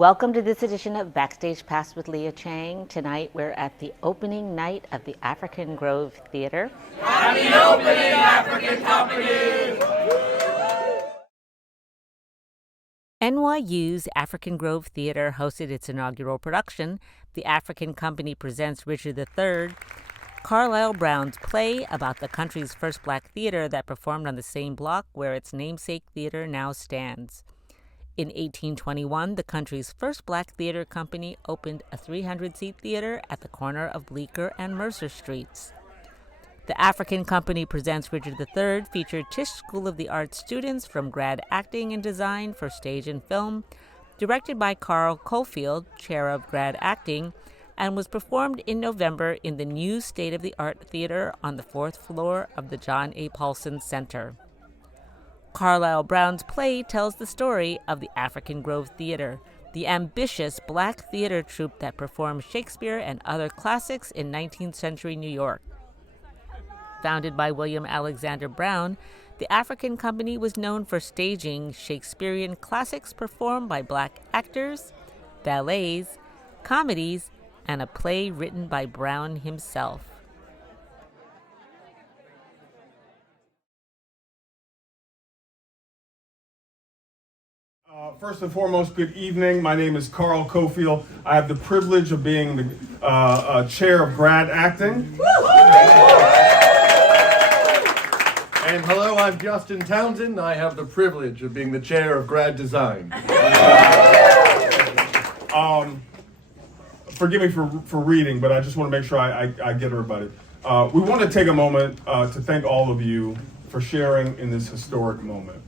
Welcome to this edition of Backstage Pass with Leah Chang. Tonight we're at the opening night of the African Grove Theatre. Happy opening, African Company! NYU's African Grove Theatre hosted its inaugural production. The African Company presents Richard III, Carlyle Brown's play about the country's first black theater that performed on the same block where its namesake theater now stands. In 1821, the country's first black theater company opened a 300-seat theater at the corner of Bleecker and Mercer Streets. The African Company Presents Richard III featured Tisch School of the Arts students from Grad Acting and Design for Stage and Film, directed by Carl Cofield, chair of Grad Acting, and was performed in November in the new state-of-the-art theater on the 4th floor of the John A. Paulson Center. Carlyle Brown's play tells the story of the African Grove Theatre, the ambitious black theater troupe that performed Shakespeare and other classics in 19th century New York. Founded by William Alexander Brown, the African Company was known for staging Shakespearean classics performed by black actors, ballets, comedies, and a play written by Brown himself. First and foremost, good evening. My name is Carl Cofield. I have the privilege of being the chair of Grad Acting. And hello, I'm Justin Townsend. I have the privilege of being the chair of Grad Design. Forgive me for reading, but I just want to make sure I get everybody. We want to take a moment to thank all of you for sharing in this historic moment.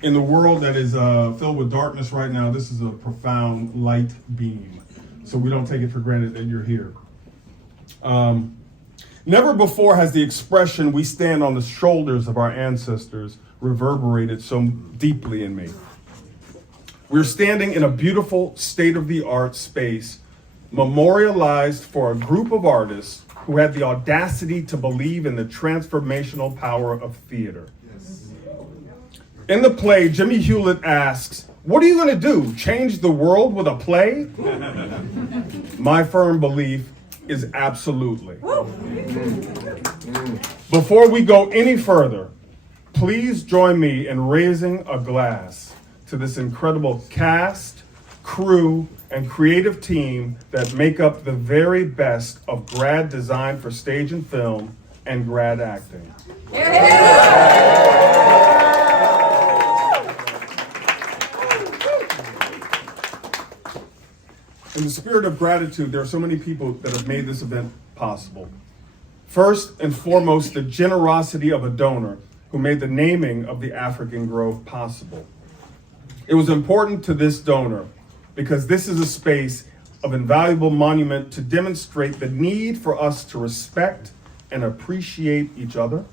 In the world that is filled with darkness right now, this is a profound light beam. So we don't take it for granted that you're here. Never before has the expression, "we stand on the shoulders of our ancestors," reverberated so deeply in me. We're standing in a beautiful state-of-the-art space, memorialized for a group of artists who had the audacity to believe in the transformational power of theater. In the play, Jimmy Hewlett asks, "What are you going to do, change the world with a play?" My firm belief is absolutely. Before we go any further, please join me in raising a glass to this incredible cast, crew, and creative team that make up the very best of Grad Design for Stage and Film and Grad Acting. In the spirit of gratitude, there are so many people that have made this event possible. First and foremost, the generosity of a donor who made the naming of the African Grove possible. It was important to this donor because this is a space of invaluable monument to demonstrate the need for us to respect and appreciate each other,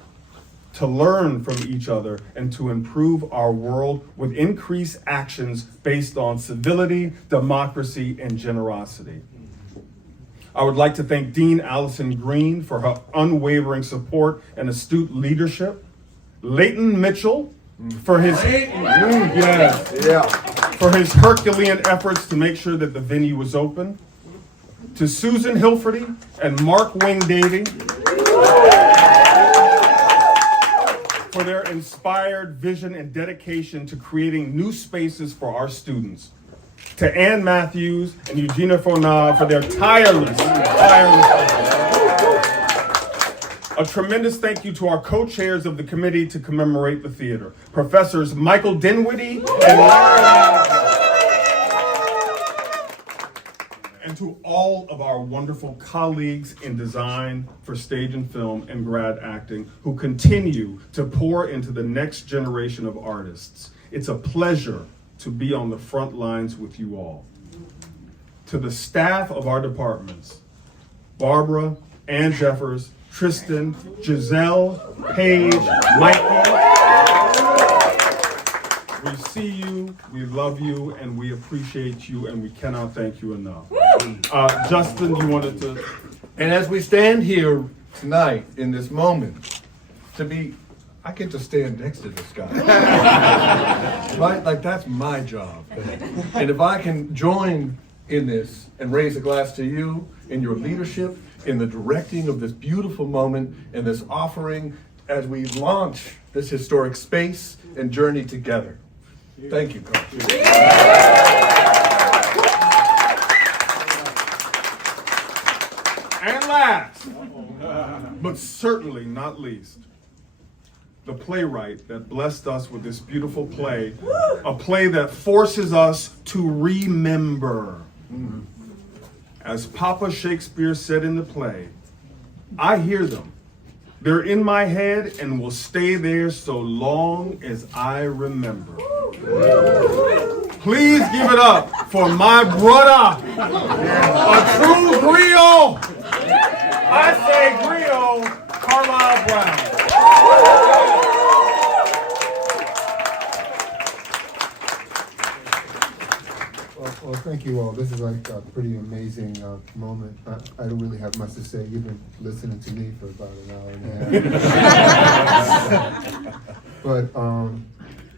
to learn from each other, and to improve our world with increased actions based on civility, democracy, and generosity. I would like to thank Dean Allison Green for her unwavering support and astute leadership, Leighton Mitchell for his for his Herculean efforts to make sure that the venue was open, to Susan Hilferty and Mark Wingdady for their inspired vision and dedication to creating new spaces for our students, to Ann Matthews and Eugenia Fonad for their tireless A tremendous thank you to our co-chairs of the committee to commemorate the theater, Professors Michael Dinwiddie and Larry, and to all of our wonderful colleagues in design for stage and film and grad acting who continue to pour into the next generation of artists. It's a pleasure to be on the front lines with you all. To the staff of our departments, Barbara, Ann Jeffers, Tristan, Giselle, Paige, Mikey. We see you, we love you, and we appreciate you, and we cannot thank you enough. Justin, you wanted to? And as we stand here tonight in this moment, to be I get to stand next to this guy. Right? Like, that's my job. And if I can join in this and raise a glass to you in your leadership, in the directing of this beautiful moment and this offering as we launch this historic space and journey together. Thank you, Carl. And last, but certainly not least, the playwright that blessed us with this beautiful play, a play that forces us to remember. As Papa Shakespeare said in the play, I hear them. They're in my head and will stay there so long as I remember. Please give it up for my brother, a true griot. I say griot, Carlyle Brown. Well, thank you all. This is like a pretty amazing moment. I don't really have much to say. You've been listening to me for about an hour and a half. But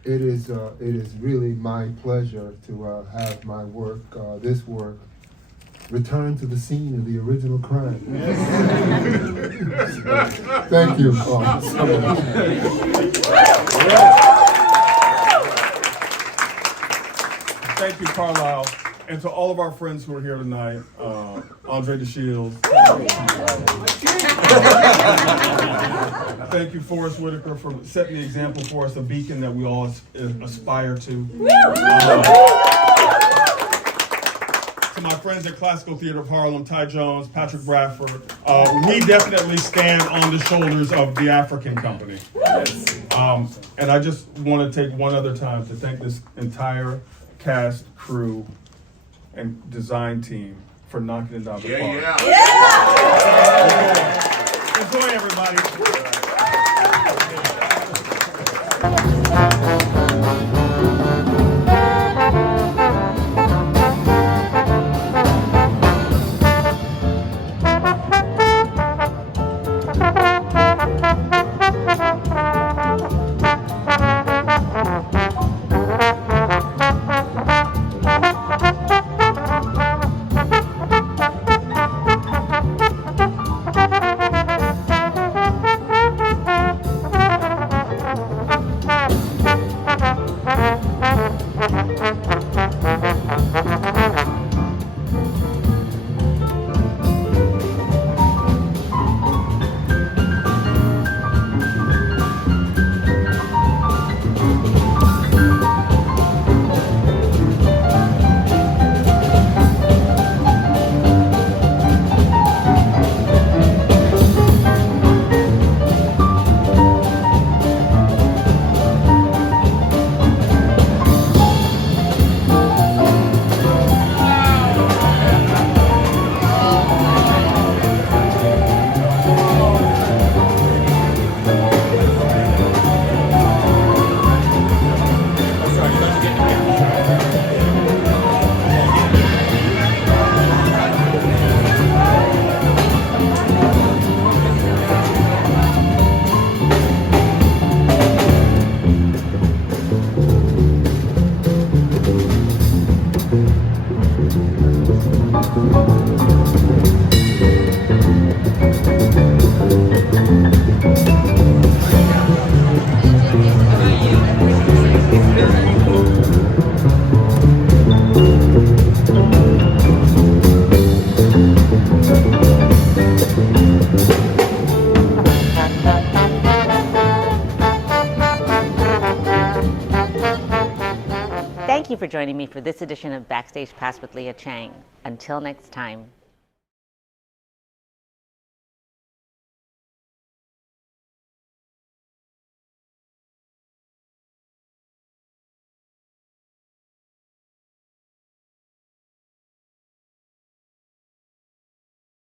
it is really my pleasure to have my work, this work, return to the scene of the original crime. Thank you all so much. Thank you, Carlyle. And to all of our friends who are here tonight, Andre DeShields. Thank you, Forrest Whitaker, for setting the example for us, a beacon that we all aspire to. To my friends at Classical Theater of Harlem, Ty Jones, Patrick Bradford, we definitely stand on the shoulders of the African Company. And I just want to take one other time to thank this entire cast, crew, and design team for knocking it out of the park. Enjoy, everybody. Thank you for joining me for this edition of Backstage Pass with Leah Chang. Until next time.